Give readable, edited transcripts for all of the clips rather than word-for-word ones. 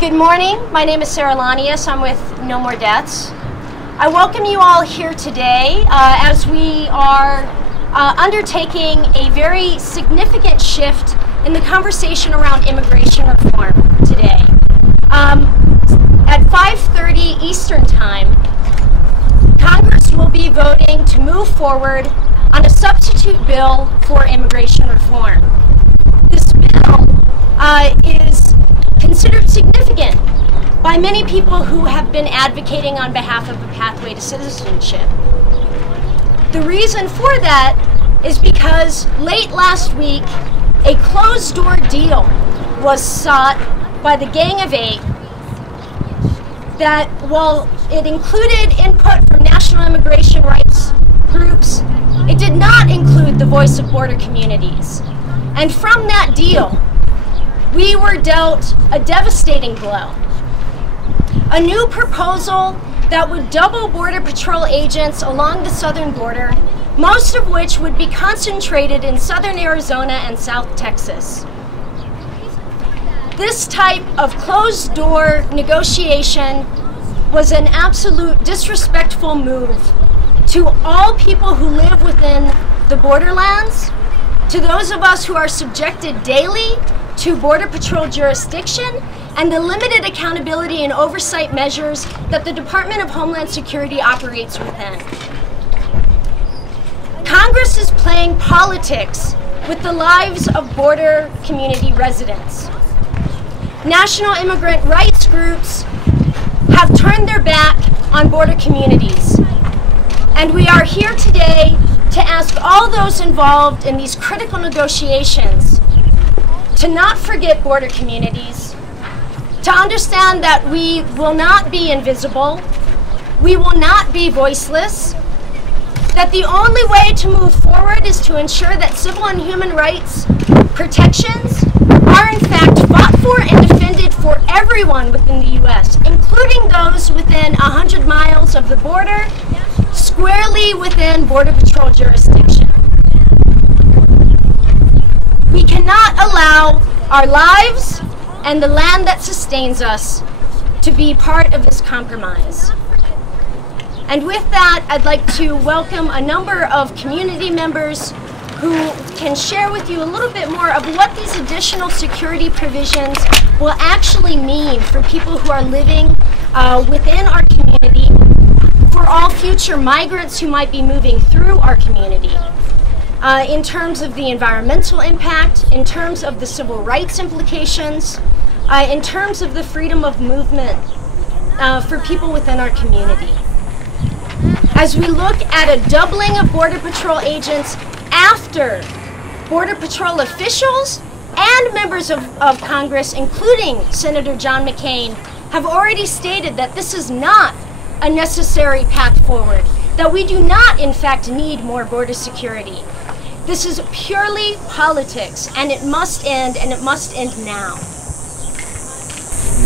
Good morning. My name is Sarah Lanius. I'm with No More Deaths. I welcome you all here today as we are undertaking a very significant shift in the conversation around immigration reform today. At 5:30 Eastern Time, Congress will be voting to move forward on a substitute bill for immigration reform. This bill is considered significant by many people who have been advocating on behalf of a pathway to citizenship. The reason for that is because late last week, a closed-door deal was sought by the Gang of Eight that, while it included input from national immigration rights groups, it did not include the voice of border communities. And from that deal, we were dealt a devastating blow. A new proposal that would double Border Patrol agents along the southern border, most of which would be concentrated in southern Arizona and South Texas. This type of closed-door negotiation was an absolute disrespectful move to all people who live within the borderlands, to those of us who are subjected daily to Border Patrol jurisdiction, and the limited accountability and oversight measures that the Department of Homeland Security operates within. Congress is playing politics with the lives of border community residents. National immigrant rights groups have turned their back on border communities. And we are here today to ask all those involved in these critical negotiations to not forget border communities, to understand that we will not be invisible, we will not be voiceless, that the only way to move forward is to ensure that civil and human rights protections are in fact fought for and defended for everyone within the U.S., including those within 100 miles of the border, squarely within Border Patrol jurisdiction. We cannot allow our lives and the land that sustains us to be part of this compromise. And with that, I'd like to welcome a number of community members who can share with you a little bit more of what these additional security provisions will actually mean for people who are living within our community, for all future migrants who might be moving through our community, in terms of the environmental impact, in terms of the civil rights implications, in terms of the freedom of movement for people within our community. As we look at a doubling of Border Patrol agents after Border Patrol officials and members of Congress, including Senator John McCain, have already stated that this is not a necessary path forward, that we do not, in fact, need more border security. This is purely politics, and it must end, and it must end now.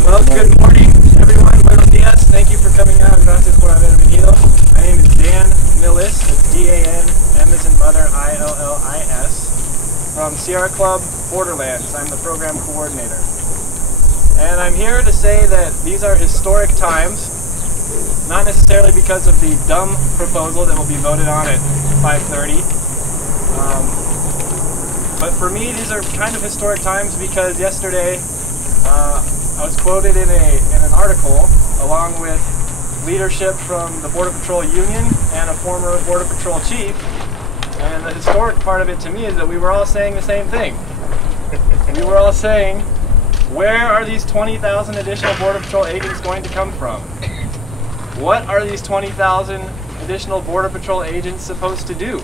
Well, good morning, everyone. Buenos dias. Thank you for coming out. Gracias por haber venido. My name is Dan Millis. It's D-A-N, M as in mother, I-L-L-I-S, from CIR Club Borderlands. I'm the program coordinator. And I'm here to say that these are historic times, not necessarily because of the dumb proposal that will be voted on at 5:30. But for me, these are kind of historic times because yesterday I was quoted in an article along with leadership from the Border Patrol Union and a former Border Patrol chief. And the historic part of it to me is that we were all saying the same thing. We were all saying, where are these 20,000 additional Border Patrol agents going to come from? What are these 20,000 additional Border Patrol agents supposed to do?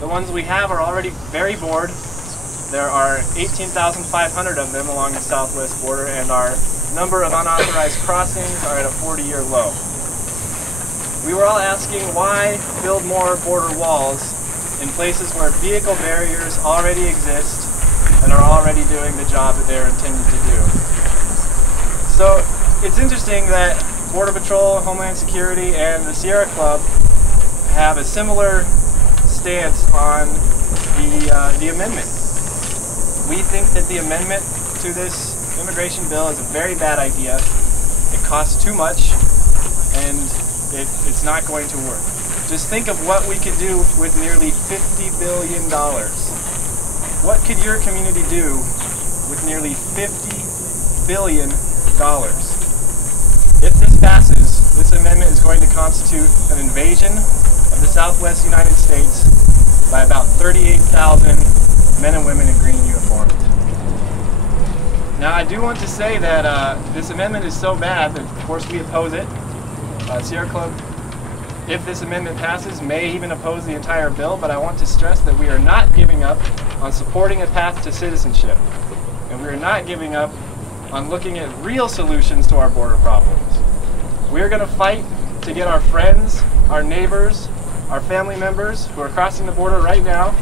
The ones we have are already very bored. There are 18,500 of them along the southwest border, and our number of unauthorized crossings are at a 40-year low. We were all asking, why build more border walls in places where vehicle barriers already exist and are already doing the job that they're intended to do? So it's interesting that Border Patrol, Homeland Security, and the Sierra Club have a similar stance on the amendment. We think that the amendment to this immigration bill is a very bad idea. It costs too much, and it's not going to work. Just think of what we could do with nearly $50 billion. What could your community do with nearly $50 billion? If this passes, this amendment is going to constitute an invasion of the Southwest United States by about 38,000 men and women in green uniforms. Now, I do want to say that this amendment is so bad that, of course, we oppose it. Sierra Club, if this amendment passes, may even oppose the entire bill, but I want to stress that we are not giving up on supporting a path to citizenship, and we are not giving up on looking at real solutions to our border problems. We are going to fight to get our friends, our neighbors, our family members who are crossing the border right now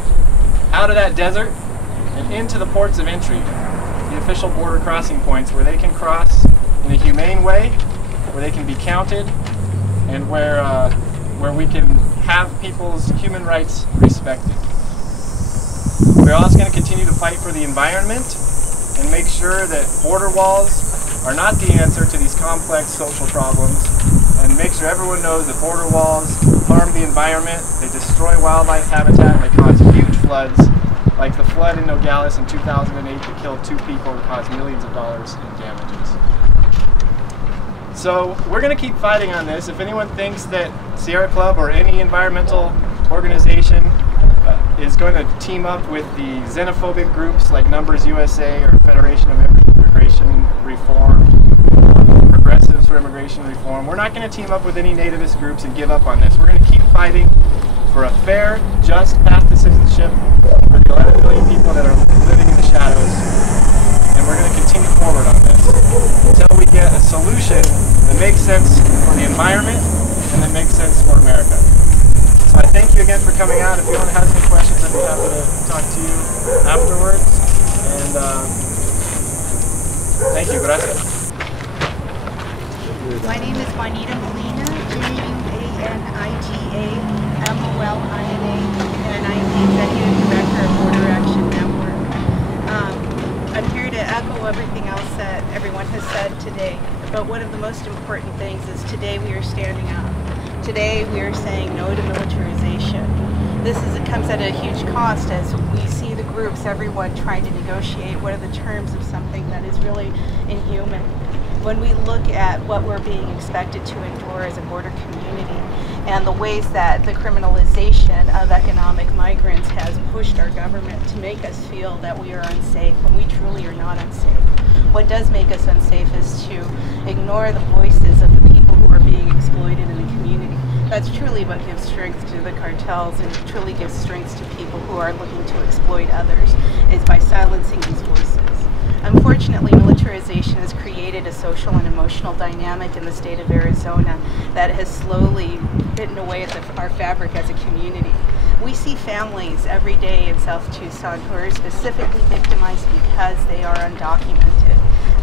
out of that desert and into the ports of entry, the official border crossing points where they can cross in a humane way, where they can be counted, and where we can have people's human rights respected. We're also going to continue to fight for the environment and make sure that border walls are not the answer to these complex social problems, and make sure everyone knows that border walls harm the environment, they destroy wildlife habitat, they cause huge floods, like the flood in Nogales in 2008 that killed 2 people and caused millions of dollars in damages. So we're going to keep fighting on this. If anyone thinks that Sierra Club or any environmental organization is going to team up with the xenophobic groups like Numbers USA or Federation of Immigration Reform, Progressives for Immigration Reform, we're not going to team up with any nativist groups and give up on this. We're going to keep fighting for a fair, just path to citizenship for the 11 million people that are living in the shadows, and we're going to continue forward on this until we get a solution that makes sense for the environment and that makes sense for America. So I thank you again for coming out. If anyone has any questions, I'd be happy to talk to you afterwards. And thank you. Gracias. My name is Juanita Molina, Juaniga-Molina, and I'm the Executive Director of Border Action Network. I'm here to echo everything else that everyone has said today, but one of the most important things is today we are standing up. Today we are saying no to militarization. It comes at a huge cost as we see the groups, everyone trying to negotiate what are the terms of something that is really inhuman. When we look at what we're being expected to endure as a border community and the ways that the criminalization of economic migrants has pushed our government to make us feel that we are unsafe when we truly are not unsafe. What does make us unsafe is to ignore the voices of the people who are being exploited in the community. That's truly what gives strength to the cartels and truly gives strength to people who are looking to exploit others, is by silencing these voices. Unfortunately, militarization has created a social and emotional dynamic in the state of Arizona that has slowly bitten away at our fabric as a community. We see families every day in South Tucson who are specifically victimized because they are undocumented.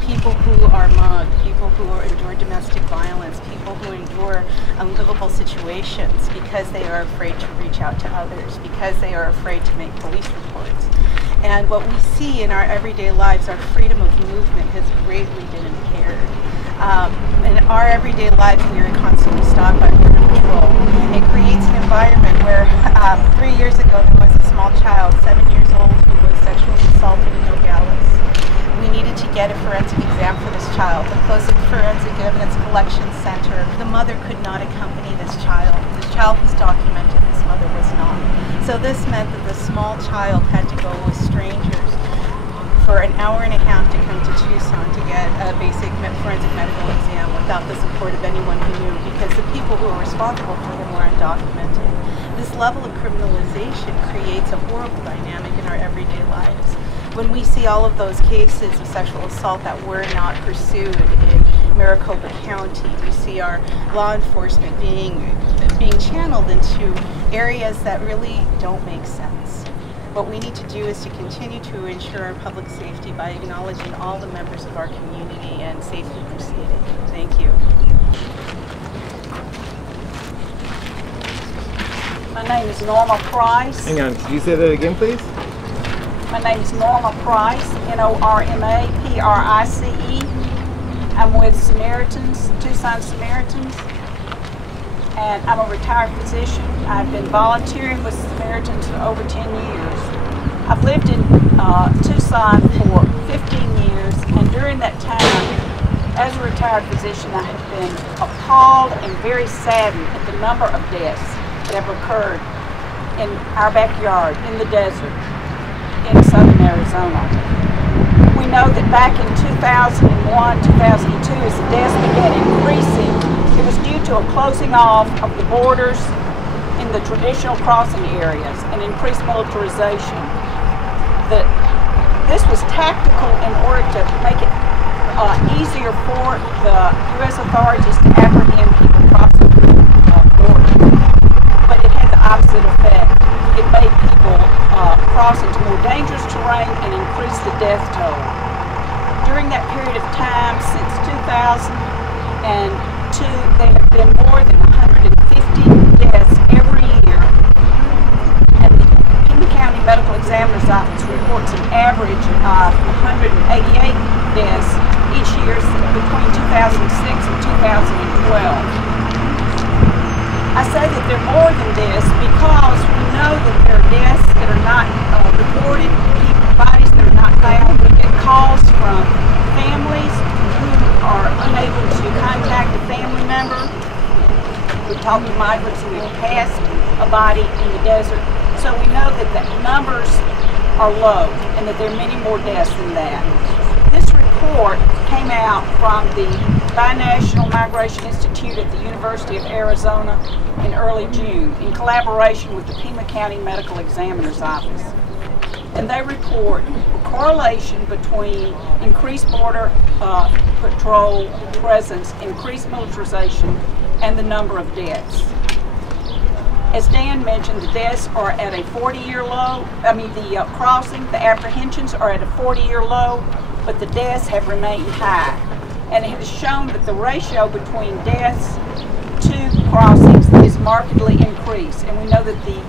People who are mugged, people who endure domestic violence, people who endure unlivable situations because they are afraid to reach out to others, because they are afraid to make police reports. And what we see in our everyday lives, our freedom of movement has greatly been impaired. In our everyday lives, we are constantly stopped by Border Patrol. It creates an environment where 3 years ago there was a small child, 7 years old, who was sexually assaulted in Nogales. We needed to get a forensic exam for this child. The closest forensic evidence collection center, the mother could not accompany this child. This child was documented, this mother was not. So this meant that the small child had to go with strangers for an hour and a half to come to Tucson to get a basic forensic medical exam without the support of anyone who knew, because the people who were responsible for them were undocumented. This level of criminalization creates a horrible dynamic in our everyday lives. When we see all of those cases of sexual assault that were not pursued in Maricopa County, we see our law enforcement being channeled into areas that really don't make sense. What we need to do is to continue to ensure our public safety by acknowledging all the members of our community and safely proceeding. Thank you. My name is Norma Price. Hang on, can you say that again, please? My name is Norma Price, Norma Price. I'm with Samaritans, Tucson Samaritans, and I'm a retired physician. I've been volunteering with Samaritans for over 10 years. I've lived in Tucson for 15 years, and during that time, as a retired physician, I have been appalled and very saddened at the number of deaths that have occurred in our backyard, in the desert, in southern Arizona. We know that back in 2001, 2002, as the deaths began increasing, it was due to a closing off of the borders in the traditional crossing areas and increased militarization. This was tactical in order to make it easier for the U.S. authorities to apprehend people crossing through the border. But it had the opposite effect. It made people cross into more dangerous terrain and increase the death toll. During that period of time, since 2002, there have been more than 150 deaths every year. And the Pima County Medical Examiner's Office reports an average of 188 deaths each year between 2006 and 2012. I say that they're more than this because we know that there are deaths that are not reported, bodies that are not found. We get calls from families who are unable to contact a family member. We talk to migrants who have passed a body in the desert. So we know that the numbers are low and that there are many more deaths than that. This report came out from the Binational Migration Institute at the University of Arizona in early June in collaboration with the Pima County Medical Examiner's Office. And they report a correlation between increased border patrol presence, increased militarization, and the number of deaths. As Dan mentioned, the deaths are at a 40-year low. The crossing, the apprehensions are at a 40-year low, but the deaths have remained high. And it has shown that the ratio between deaths to crossings is markedly increased. And we know that the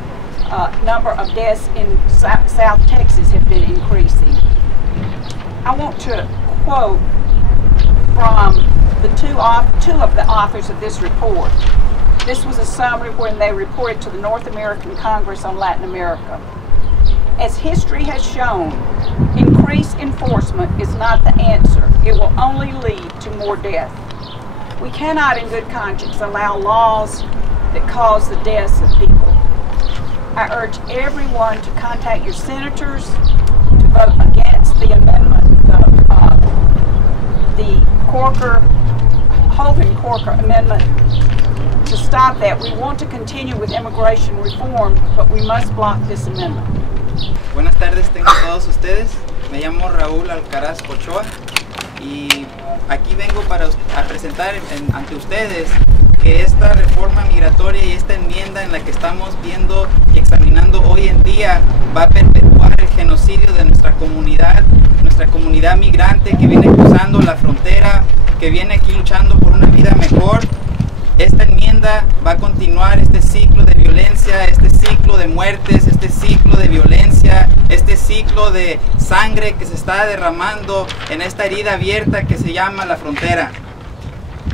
number of deaths in South Texas have been increasing. I want to quote from the two of the authors of this report. This was a summary when they reported to the North American Congress on Latin America. As history has shown, increased enforcement is not the answer. It will only lead to more death. We cannot in good conscience allow laws that cause the deaths of people. I urge everyone to contact your senators to vote against the amendment, the Hogan-Corker amendment, to stop that. We want to continue with immigration reform, but we must block this amendment. Buenas tardes tengan todos ustedes. Me llamo Raúl Alcaraz Ochoa y aquí vengo a presentar ante ustedes que esta reforma migratoria y esta enmienda en la que estamos viendo y examinando hoy en día va a perpetuar el genocidio de nuestra comunidad migrante que viene cruzando la frontera, que viene aquí luchando por una vida mejor. Esta enmienda va a continuar este ciclo de violencia, este ciclo de muertes, este ciclo de violencia, este ciclo de sangre que se está derramando en esta herida abierta que se llama la frontera.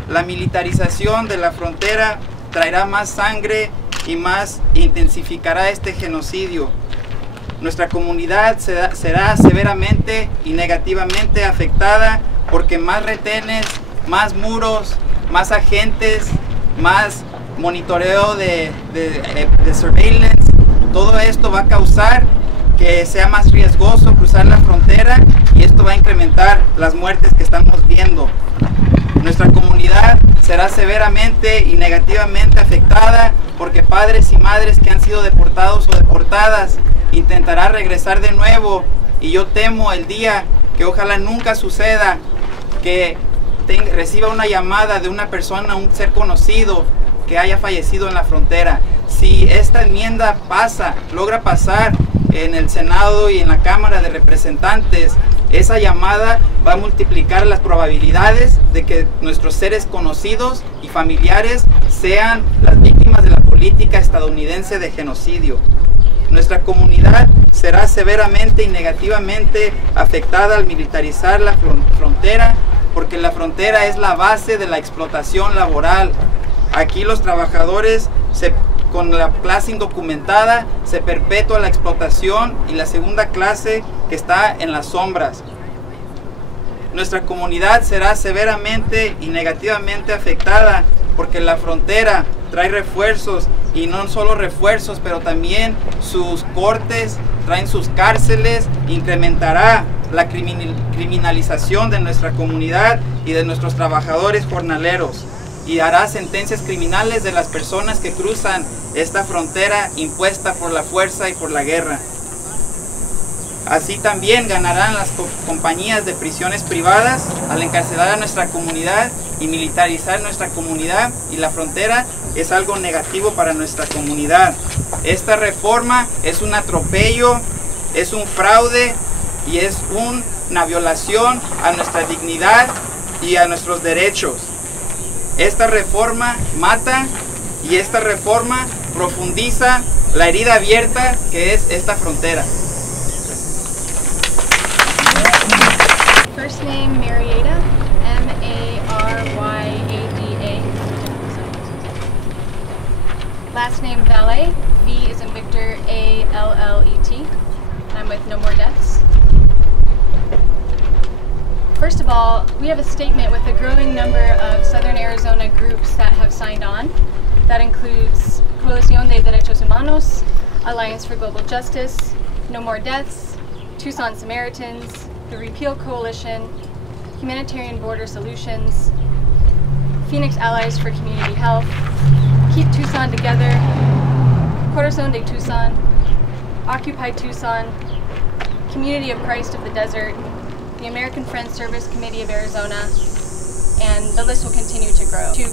La militarización de la frontera traerá más sangre y más intensificará este genocidio. Nuestra comunidad será severamente y negativamente afectada porque más retenes, más muros, más agentes, más monitoreo de surveillance, todo esto va a causar que sea más riesgoso cruzar la frontera y esto va a incrementar las muertes que estamos viendo. Nuestra comunidad será severamente y negativamente afectada porque padres y madres que han sido deportados o deportadas intentarán regresar de nuevo y yo temo el día que ojalá nunca suceda que reciba una llamada de una persona, un ser conocido que haya fallecido en la frontera. Si esta enmienda logra pasar en el Senado y en la Cámara de Representantes, esa llamada va a multiplicar las probabilidades de que nuestros seres conocidos y familiares sean las víctimas de la política estadounidense de genocidio. Nuestra comunidad será severamente y negativamente afectada al militarizar la frontera, porque la frontera es la base de la explotación laboral. Aquí los trabajadores, con la clase indocumentada, se perpetúa la explotación, y la segunda clase que está en las sombras. Nuestra comunidad será severamente y negativamente afectada porque la frontera trae refuerzos, y no solo refuerzos, pero también sus cortes, traen sus cárceles, incrementará la criminalización de nuestra comunidad y de nuestros trabajadores jornaleros, y hará sentencias criminales de las personas que cruzan esta frontera impuesta por la fuerza y por la guerra. Así también ganarán las compañías de prisiones privadas al encarcelar a nuestra comunidad y militarizar nuestra comunidad, y la frontera es algo negativo para nuestra comunidad. Esta reforma es un atropello, es un fraude y es una violación a nuestra dignidad y a nuestros derechos. Esta reforma mata, y esta reforma profundiza la herida abierta que es esta frontera. First name Marietta, M-A-R-Y-A-D-A. Last name Valet, V is in Victor, A-L-L-E-T. I'm with No More Deaths. First of all, we have a statement with a growing number of Southern Arizona groups that have signed on. That includes Coalición de Derechos Humanos, Alliance for Global Justice, No More Deaths, Tucson Samaritans, the Repeal Coalition, Humanitarian Border Solutions, Phoenix Allies for Community Health, Keep Tucson Together, Corazón de Tucson, Occupy Tucson, Community of Christ of the Desert, the American Friends Service Committee of Arizona, and the list will continue to grow. To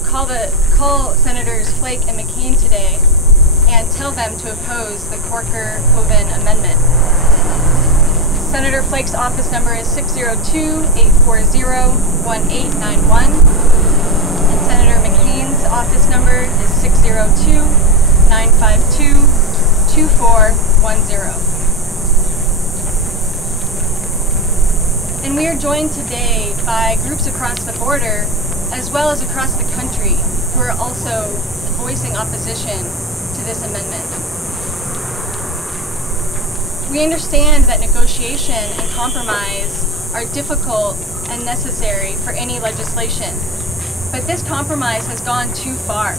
call Senators Flake and McCain today and tell them to oppose the Corker-Hoeven amendment. Senator Flake's office number is 602-840-1891, and Senator McCain's office number is 602-952-2410. And we are joined today by groups across the border, as well as across the country, who are also voicing opposition to this amendment. We understand that negotiation and compromise are difficult and necessary for any legislation, but this compromise has gone too far.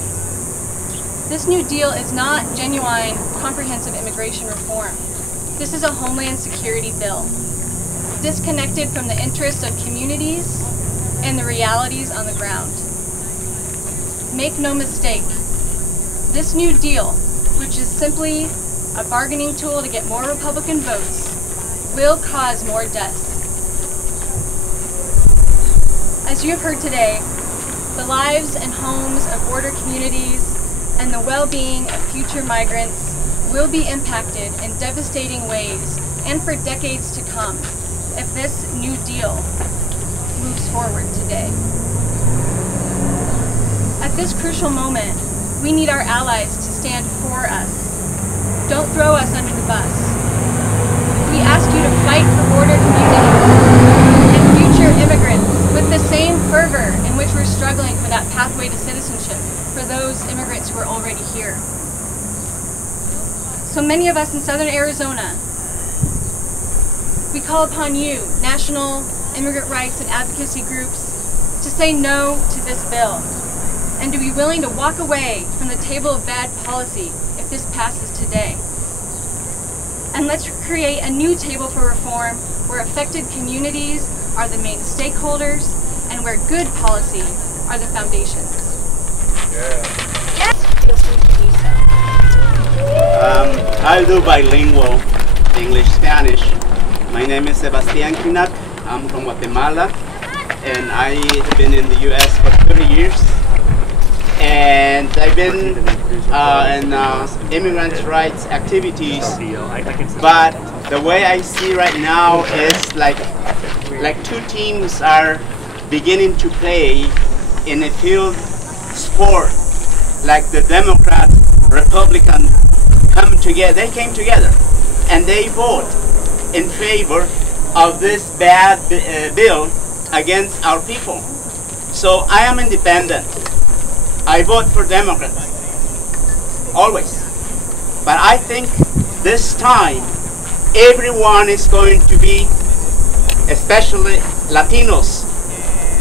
This new deal is not genuine, comprehensive immigration reform. This is a homeland security bill, disconnected from the interests of communities and the realities on the ground. Make no mistake, this new deal, which is simply a bargaining tool to get more Republican votes, will cause more deaths. As you have heard today, the lives and homes of border communities and the well-being of future migrants will be impacted in devastating ways and for decades to come if this new deal moves forward today. At this crucial moment, we need our allies to stand for us. Don't throw us under the bus. We ask you to fight for border communities and future immigrants with the same fervor in which we're struggling for that pathway to citizenship for those immigrants who are already here. So many of us in Southern Arizona, we call upon you, national immigrant rights and advocacy groups, to say no to this bill and to be willing to walk away from the table of bad policy if this passes today. And let's create a new table for reform where affected communities are the main stakeholders and where good policy are the foundations. Yes. Feel free to do so. I'll do bilingual, English-Spanish. My name is Sebastian Quinat. I'm from Guatemala, and I've been in the U.S. for 30 years. And I've been in immigrant rights activities, but the way I see right now is like two teams are beginning to play in a field sport, like the Democrat-Republican they came together and they vote in favor of this bad bill against our people. So I am independent. I vote for Democrats, always. But I think this time everyone is going to be, especially Latinos.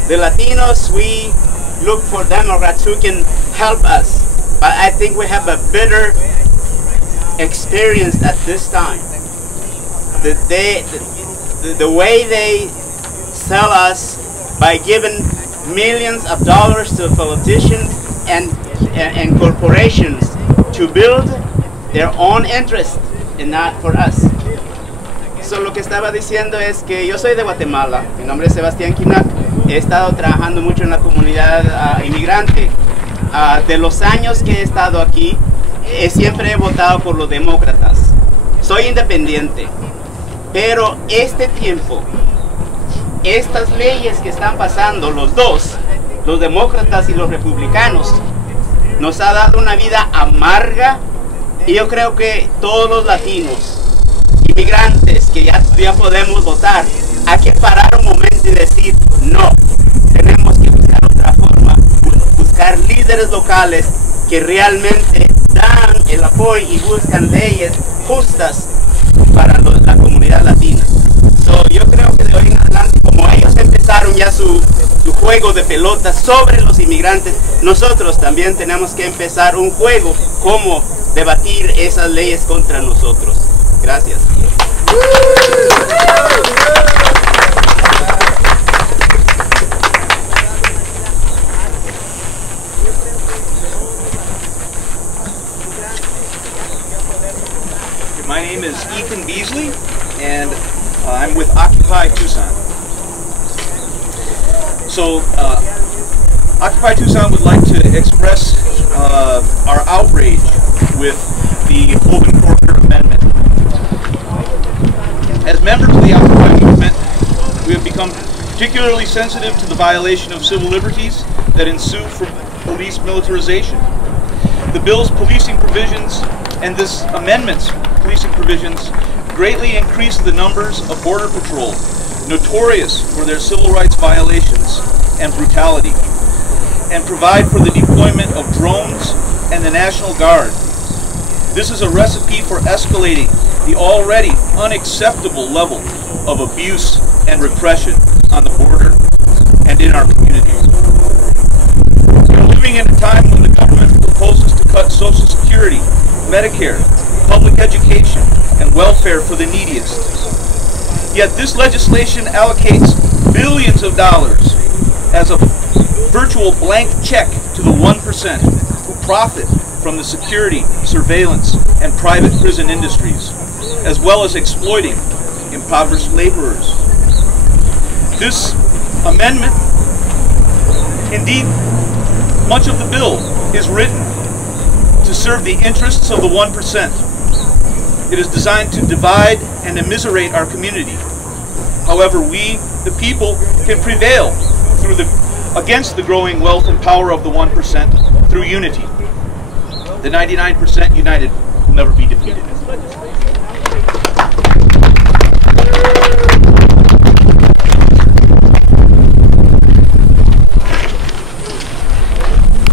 The Latinos, we look for Democrats who can help us. But I think we have a better experience at this time. The way they sell us by giving millions of dollars to politicians and corporations to build their own interest and not for us. So, lo que estaba diciendo es que yo soy de Guatemala, mi nombre es Sebastián Quinac, he estado trabajando mucho en la comunidad inmigrante. De los años que he estado aquí, siempre he votado por los demócratas. Soy independiente, pero este tiempo, estas leyes que están pasando, los dos, los demócratas y los republicanos, nos ha dado una vida amarga, y yo creo que todos los latinos, inmigrantes que ya podemos votar, hay que parar un momento y decir no, tenemos que buscar otra forma, buscar líderes locales que realmente dan el apoyo y buscan leyes justas para la comunidad latina. So, yo creo que de hoy en adelante, como ellos empezaron ya su juego de pelota sobre los inmigrantes, nosotros también tenemos que empezar un juego como debatir esas leyes contra nosotros. Gracias. My name is Ethan Beasley, and I'm with Occupy Tucson. So, Occupy Tucson would like to express our outrage with the Open Corridor Amendment. As members of the Occupy movement, we have become particularly sensitive to the violation of civil liberties that ensue from police militarization. The bill's policing provisions and this amendment's policing provisions greatly increase the numbers of Border Patrol, notorious for their civil rights violations and brutality, and provide for the deployment of drones and the National Guard. This is a recipe for escalating the already unacceptable level of abuse and repression on the border and in our communities. We're living in a time when the government proposes to cut Social Security, Medicare, public education, and welfare for the neediest. Yet this legislation allocates billions of dollars as a virtual blank check to the 1% who profit from the security, surveillance, and private prison industries, as well as exploiting impoverished laborers. This amendment, indeed, much of the bill is written to serve the interests of the 1%. It is designed to divide and immiserate our community. However, we, the people, can prevail against the growing wealth and power of the 1% through unity. The 99% united will never be defeated.